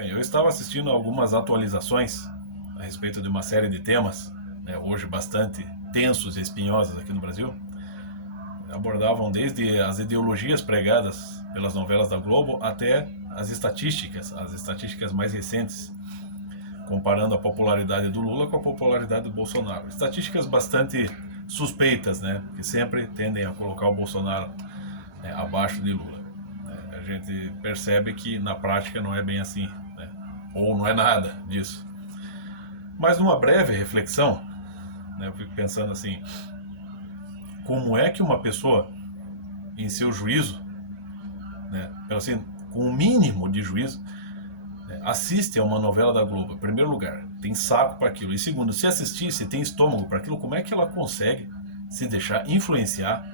Bem, eu estava assistindo algumas atualizações a respeito de uma série de temas, né, hoje bastante tensos e espinhosos aqui no Brasil. Abordavam desde as ideologias pregadas pelas novelas da Globo até as estatísticas mais recentes, comparando a popularidade do Lula com a popularidade do Bolsonaro. Estatísticas bastante suspeitas, né, que sempre tendem a colocar o Bolsonaro, né, abaixo de Lula. A gente percebe que na prática não é bem assim, né, ou não é nada disso. Mas numa breve reflexão, né, eu fico pensando assim, como é que uma pessoa, em seu juízo, né, assim, com o mínimo de juízo, né, assiste a uma novela da Globo? Em primeiro lugar, tem saco para aquilo. E segundo, se assistir, se tem estômago para aquilo, como é que ela consegue se deixar influenciar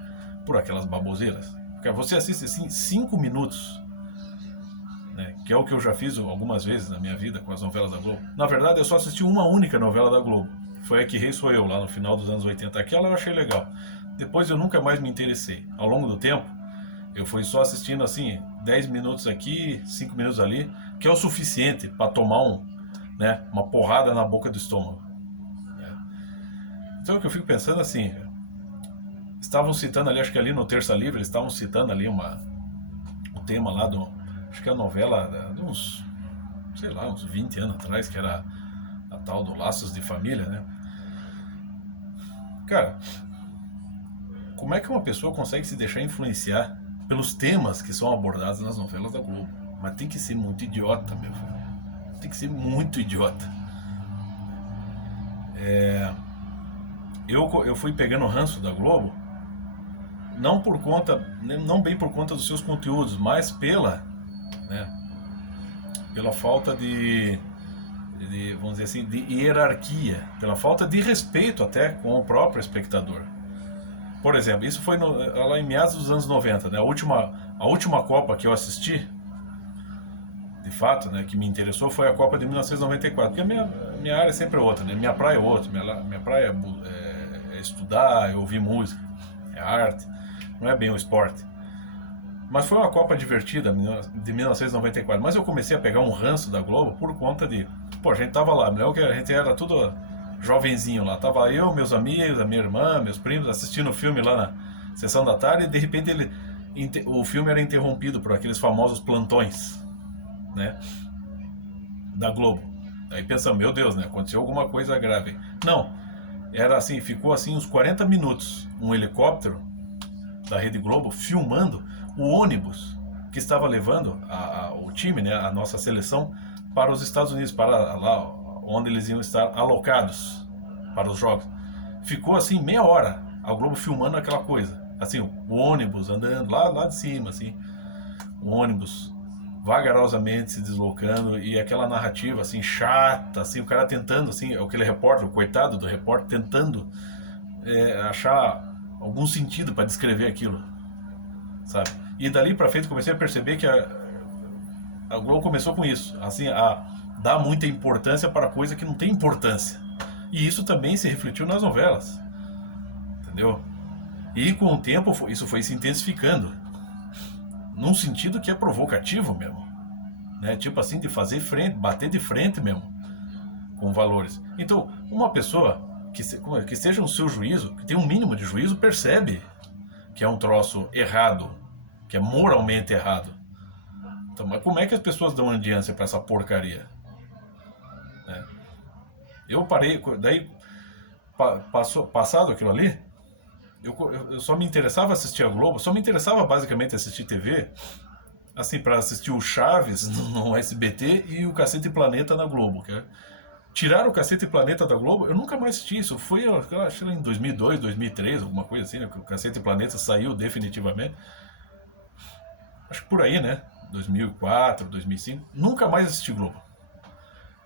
por aquelas baboseiras? Porque você assiste assim 5 minutos, né, que é o que eu já fiz algumas vezes na minha vida com as novelas da Globo. Na verdade, eu só assisti uma única novela da Globo. Foi a Que Rei Sou Eu, lá no final dos anos 80. Aquela eu achei legal. Depois eu nunca mais me interessei. Ao longo do tempo, eu fui só assistindo assim, 10 minutos aqui, 5 minutos ali, que é o suficiente para tomar né, uma porrada na boca do estômago. Então o que eu fico pensando assim, estavam citando ali, acho que ali no Terça Livre, eles estavam citando ali o tema lá acho que é a novela de uns, sei lá, uns 20 anos atrás, que era a tal do Laços de Família, né? Cara, como é que uma pessoa consegue se deixar influenciar pelos temas que são abordados nas novelas da Globo? Mas tem que ser muito idiota, meu filho. Tem que ser muito idiota. Eu fui pegando ranço da Globo, não por conta, não bem por conta dos seus conteúdos, mas né, pela falta vamos dizer assim, de hierarquia, pela falta de respeito até com o próprio espectador. Por exemplo, isso foi lá em meados dos anos 90, né? A última Copa que eu assisti, de fato, né, que me interessou, foi a Copa de 1994. Porque minha área sempre é outra, né? Minha praia é outra. Minha praia é estudar, é ouvir música, é arte, não é bem o esporte. Mas foi uma Copa divertida de 1994. Mas eu comecei a pegar um ranço da Globo por conta de... Pô, a gente tava lá, me lembro que a gente era tudo jovenzinho lá. Tava eu, meus amigos, a minha irmã, meus primos, assistindo o filme lá na sessão da tarde, e de repente o filme era interrompido por aqueles famosos plantões, né, da Globo. Aí pensamos, meu Deus, né, aconteceu alguma coisa grave. Não, era assim, ficou assim uns 40 minutos, um helicóptero da Rede Globo filmando o ônibus que estava levando o time, né, a nossa seleção, para os Estados Unidos, para lá onde eles iam estar alocados para os jogos. Ficou assim meia hora a Globo filmando aquela coisa, assim, o ônibus andando lá de cima, assim, o ônibus vagarosamente se deslocando, e aquela narrativa assim chata, assim, o cara tentando, assim, aquele repórter, o coitado do repórter, tentando achar algum sentido para descrever aquilo, sabe? E dali para frente comecei a perceber que a Globo começou com isso, assim, a dar muita importância para coisa que não tem importância. E isso também se refletiu nas novelas, entendeu? E com o tempo isso foi se intensificando, num sentido que é provocativo mesmo, né? Tipo assim, de fazer frente, bater de frente mesmo com valores. Então, uma pessoa que seja no seu juízo, que tem um mínimo de juízo, percebe que é um troço errado, que é moralmente errado. Então, mas como é que as pessoas dão audiência para essa porcaria? Né? Eu parei, daí passado aquilo ali, eu só me interessava assistir a Globo, só me interessava basicamente assistir TV, assim, para assistir o Chaves no SBT e o Cacete e Planeta na Globo. Tiraram o Cacete e Planeta da Globo, eu nunca mais assisti isso. Foi, acho que em 2002, 2003, alguma coisa assim, né, que o Cacete e Planeta saiu definitivamente. Acho que por aí, né? 2004, 2005. Nunca mais assisti Globo.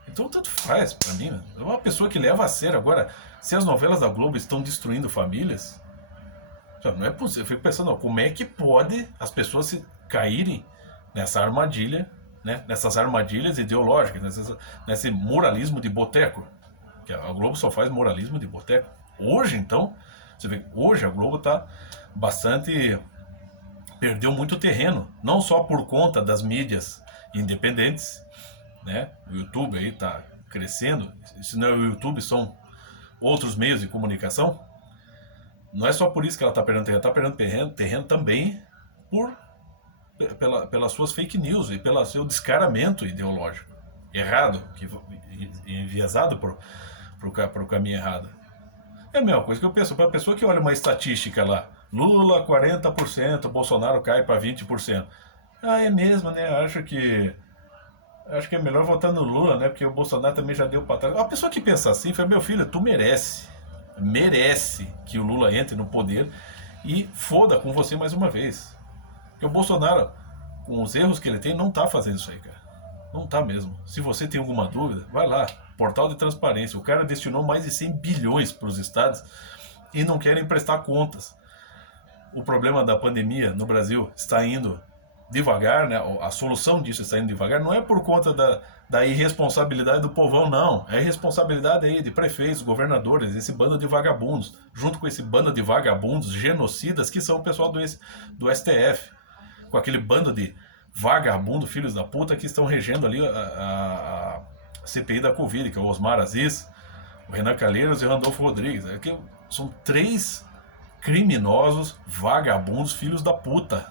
Então tanto faz pra mim, né? É uma pessoa que leva a sério. Agora, se as novelas da Globo estão destruindo famílias, não é possível. Eu fico pensando, ó, como é que pode as pessoas se caírem nessa armadilha, né? Nessas armadilhas ideológicas, nesse moralismo de boteco. Que a Globo só faz moralismo de boteco. Hoje, então, você vê, hoje a Globo tá bastante... Perdeu muito terreno, não só por conta das mídias independentes, né? O YouTube aí tá crescendo. Se não é o YouTube, são outros meios de comunicação. Não é só por isso que ela está perdendo terreno também por, pelas suas fake news e pelo seu descaramento ideológico errado, enviesado para o caminho errado. É a mesma coisa que eu penso, para a pessoa que olha uma estatística lá, Lula 40%, Bolsonaro cai para 20%. Ah, é mesmo, né? Acho que é melhor votar no Lula, né? Porque o Bolsonaro também já deu para trás. A pessoa que pensa assim, fala, meu filho, tu merece que o Lula entre no poder e foda com você mais uma vez. Porque o Bolsonaro, com os erros que ele tem, não tá fazendo isso aí, cara. Não tá mesmo. Se você tem alguma dúvida, vai lá. Portal de transparência. O cara destinou mais de 100 bilhões para os estados e não querem prestar contas. O problema da pandemia no Brasil está indo devagar, né? A solução disso está indo devagar. Não é por conta da irresponsabilidade do povão, não. É responsabilidade aí de prefeitos, governadores, esse bando de vagabundos, junto com esse bando de vagabundos genocidas que são o pessoal do STF, com aquele bando de vagabundo, filhos da puta, que estão regendo ali a CPI da Covid, que é o Osmar Aziz, o Renan Calheiros e o Randolfo Rodrigues. São 3 criminosos, vagabundos, filhos da puta.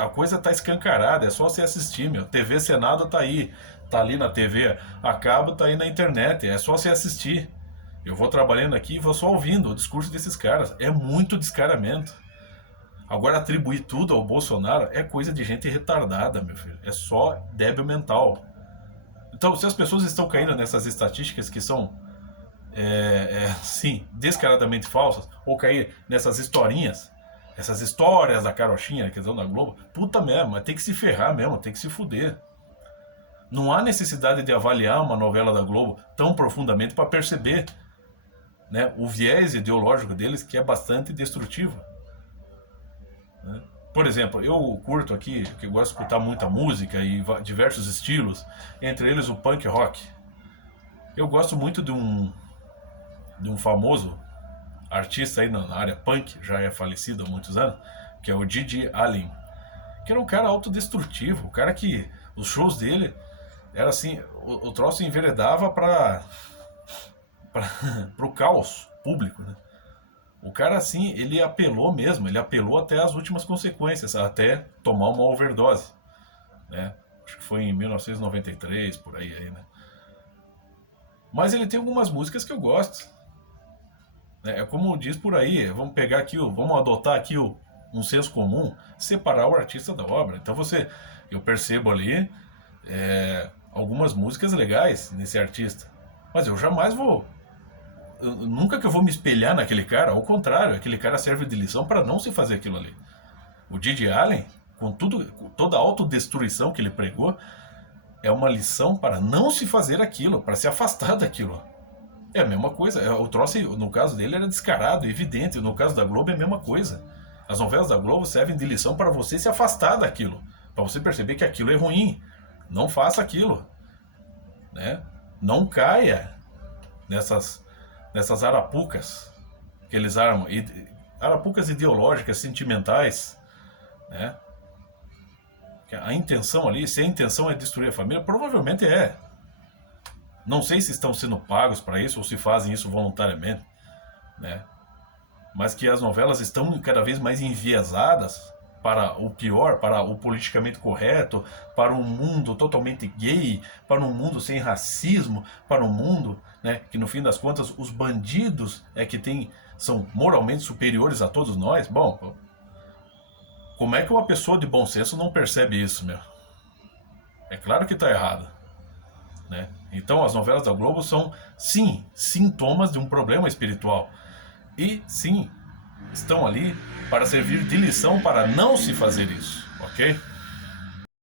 A coisa tá escancarada, é só você assistir, meu. TV Senado tá aí, tá ali na TV a cabo, tá aí na internet, é só você assistir. Eu vou trabalhando aqui e vou só ouvindo o discurso desses caras. É muito descaramento. Agora, atribuir tudo ao Bolsonaro é coisa de gente retardada, meu filho. É só débil mental. Então, se as pessoas estão caindo nessas estatísticas que são, sim, descaradamente falsas, ou cair nessas historinhas, essas histórias da carochinha, que estão na Globo, puta mesmo, mas tem que se ferrar mesmo, tem que se fuder. Não há necessidade de avaliar uma novela da Globo tão profundamente para perceber, né, o viés ideológico deles, que é bastante destrutivo. Né? Por exemplo, eu curto aqui, que eu gosto de escutar muita música e diversos estilos, entre eles o punk rock. Eu gosto muito de um famoso artista aí na área punk, já é falecido há muitos anos, que é o Gigi Allen, que era um cara autodestrutivo, um cara que os shows dele era assim, o troço enveredava para o caos público, né? O cara, assim, ele apelou mesmo, ele apelou até as últimas consequências, até tomar uma overdose, né? Acho que foi em 1993, por aí, né? Mas ele tem algumas músicas que eu gosto. É como diz por aí, vamos pegar aqui, vamos adotar aqui um senso comum, separar o artista da obra. Então eu percebo ali algumas músicas legais nesse artista, mas eu jamais nunca que eu vou me espelhar naquele cara, ao contrário, aquele cara serve de lição para não se fazer aquilo ali. O Gigi Allen, com toda a autodestruição que ele pregou, é uma lição para não se fazer aquilo, para se afastar daquilo. É a mesma coisa, o troço, no caso dele, era descarado, evidente, no caso da Globo é a mesma coisa. As novelas da Globo servem de lição para você se afastar daquilo, para você perceber que aquilo é ruim. Não faça aquilo, né? Não caia nessas arapucas que eles armam, arapucas ideológicas, sentimentais, né? A intenção ali, se a intenção é destruir a família, provavelmente é. Não sei se estão sendo pagos para isso ou se fazem isso voluntariamente, né? Mas que as novelas estão cada vez mais enviesadas para o pior, para o politicamente correto, para um mundo totalmente gay, para um mundo sem racismo, para um mundo, né, que no fim das contas os bandidos são moralmente superiores a todos nós. Bom, como é que uma pessoa de bom senso não percebe isso, meu? É claro que está errado, né? Então as novelas da Globo são, sim, sintomas de um problema espiritual. E, sim, estão ali para servir de lição para não se fazer isso, ok?